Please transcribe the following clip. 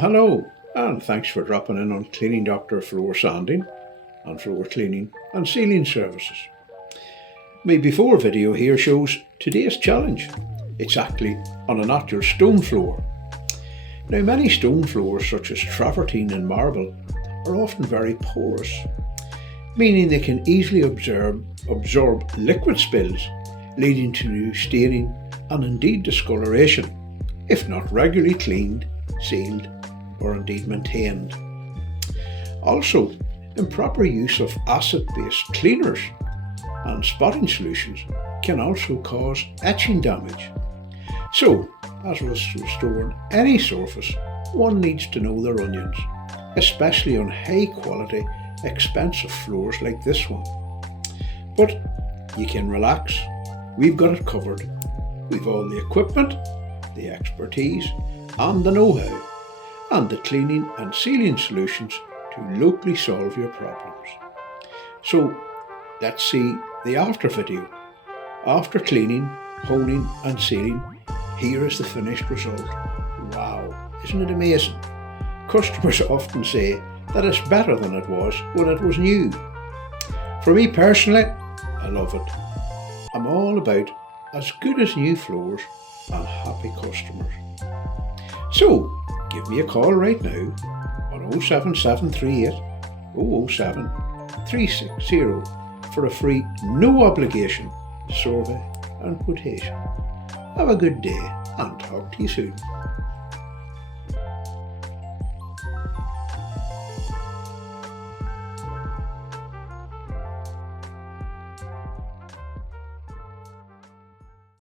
Hello, and thanks for dropping in on Cleaning Doctor Floor Sanding and Floor Cleaning and Sealing Services. My before video here shows today's challenge. It's actually on a natural stone floor. Now, many stone floors such as travertine and marble are often very porous, meaning they can easily absorb liquid spills, leading to new staining and indeed discoloration, if not regularly cleaned, sealed or indeed maintained. Also, improper use of acid-based cleaners and spotting solutions can also cause etching damage. So, as with restoring any surface, one needs to know their onions, especially on high quality, expensive floors like this one. But you can relax, we've got it covered. We've all the equipment, the expertise and the know-how, and the cleaning and sealing solutions to locally solve your problems. So let's see the after video. After cleaning, honing and sealing, here is the finished result. Wow, isn't it amazing? Customers often say that it's better than it was when it was new. For me personally, I love it. I'm all about as good as new floors and happy customers. So give me a call right now on 07738 007 360 for a free, no obligation survey and quotation. Have a good day and talk to you soon.